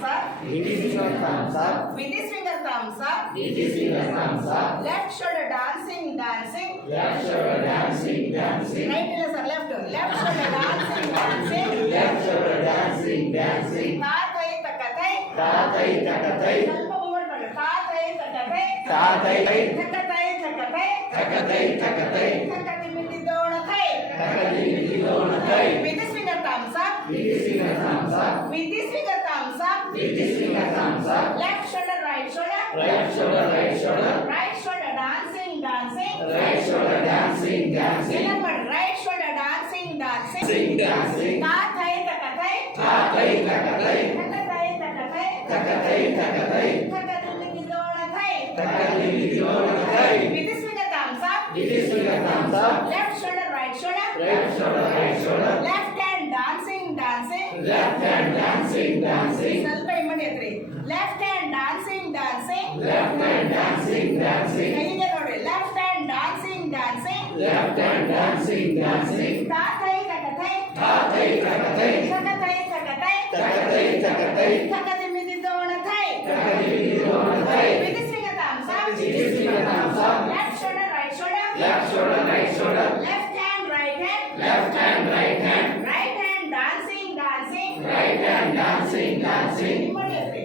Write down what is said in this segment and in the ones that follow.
thumbs up. With this finger thumbs up. With this finger thumbs up. With this finger thumbs up. Left shoulder dancing, dancing. Left shoulder dancing, dancing. Right ಇಲ್ಲ sir, left. Left shoulder dancing, dancing. Left shoulder dancing, dancing. ತಾತೈ ತಕತೈ. ತಾತೈ ತಕತೈ. ಸ್ವಲ್ಪ movement ಮಾಡಿ. ತಾತೈ ತಕತೈ. ತಾತೈ ತಕತೈ ತಕತೈ. ತಕತೈ ತಕತೈ. ತಕತಿ ಮಿಟ್ಟಿದೋಣತೈ. ತಕತಿ ಮಿಟ್ಟಿದೋಣತೈ. With this finger thumbs up. With this finger thumbs up. With this finger thumbs up. With this finger thumbs up. Left shoulder, right shoulder. Right shoulder, right shoulder. Right shoulder dancing, dancing. Right shoulder dancing, dancing. ಎಲ್ಲ ಮಾಡಿ. Right shoulder dancing, dancing. Dancing, dancing. ತಾತೈ ತಕತೈ. ತಾತೈ ತಕತೈ. ತಕತೈ ತಕತೈ. ತಕತೈ ತಕತೈ. ತಕತಿ ಮಿಟ್ಟಿದೋಣತೈ. ತಕತಿ ಮಿಟ್ಟಿದೋಣತೈ. With this finger thumbs up. With this finger thumbs up. Left shoulder, right shoulder. Right shoulder, right shoulder. Left hand dancing, dancing. Left hand dancing, dancing. ಸ್ವಲ್ಪ immediate ರೀ. Left hand dancing, dancing. Left hand dancing, dancing. ಕೈಗೆ ನೋಡಿ. Left hand dancing, dancing. Left hand dancing, dancing. ತಾತೈ ತಕತೈ. ತಾತೈ ತಕತೈ. ತಕತೈ ತಕತೈ. ತಕತೈ ತಕತೈ. ತಕತಿ ಮಿಟ್ಟಿದೋಣತೈ. ತಕತಿ ಮಿಟ್ಟಿದೋಣತೈ. With this finger thumbs up. With this finger thumbs up. Left shoulder, right shoulder. Left shoulder, right shoulder. Left hand, right hand. Left hand, right hand. Right hand dancing, dancing. Right hand dancing, dancing. Immediate ರೀ.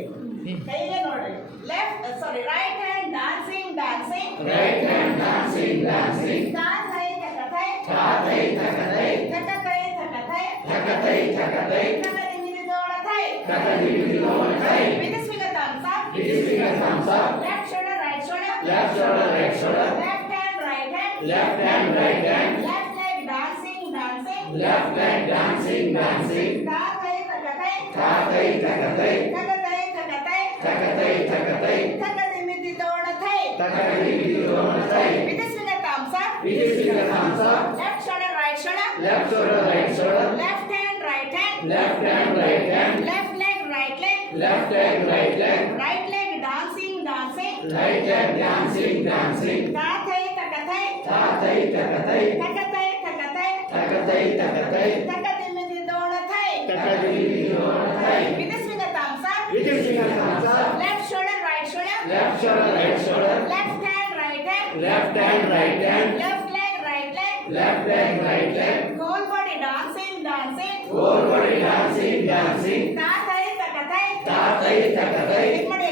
ಕೈಗೆ ನೋಡಿ. Right hand dancing, dancing. Right hand dancing, dancing. ತಾತೈ ತಕತೈ. ತಾತೈ ತಕತೈ. ತಕತೈ ತಕತೈ. ತಕತೈ ತಕತೈ. ತಕತಿ ಮಿಟ್ಟಿದೋಣತೈ. ತಕತಿ ಮಿಟ್ಟಿದೋಣತೈ. With this finger thumbs up. With this finger thumbs up. Left shoulder, right shoulder. Left shoulder, right shoulder. Left hand, right hand. Left hand, right hand. Left leg dancing, dancing. Left leg dancing, dancing. ತಾತೈ ತಕತೈ. ತಾತೈ ತಕತೈ. ತಕತೈ ತಕತೈ. ತಕತೈ ತಕತೈ. ತಕತಿ ಮಿಟ್ಟಿದೋಣತೈ. ತಕತಿ ಮಿಟ್ಟಿದೋಣತೈ. With this finger thumbs up. With this finger thumbs up. Left shoulder, right shoulder. Left shoulder, right shoulder. Left hand, right hand. Left hand, right hand. Left leg, right leg. Left leg, right leg. Right leg dancing, dancing. Right leg dancing, dancing. ತಾತೈ ತಕತೈ. ತಾತೈ ತಕತೈ. ತಕತೈ ತಕತೈ. ತಕತೈ ತಕತೈ. ತಕತಿ ಮಿಟ್ಟಿದೋಣತೈ. ತಕತಿ ಮಿಟ್ಟಿದೋಣತೈ. With this finger thumbs up. With this finger thumbs up. Left shoulder, right shoulder. Left shoulder, right shoulder. Left hand, right hand. Left hand, right hand. Left leg, right leg. Left leg, right leg. Whole body dancing, dancing. Whole body dancing, dancing. ತಾತೈ ತಕತೈ. ತಾತೈ ತಕತೈ. ಇದು ಮಾಡಿ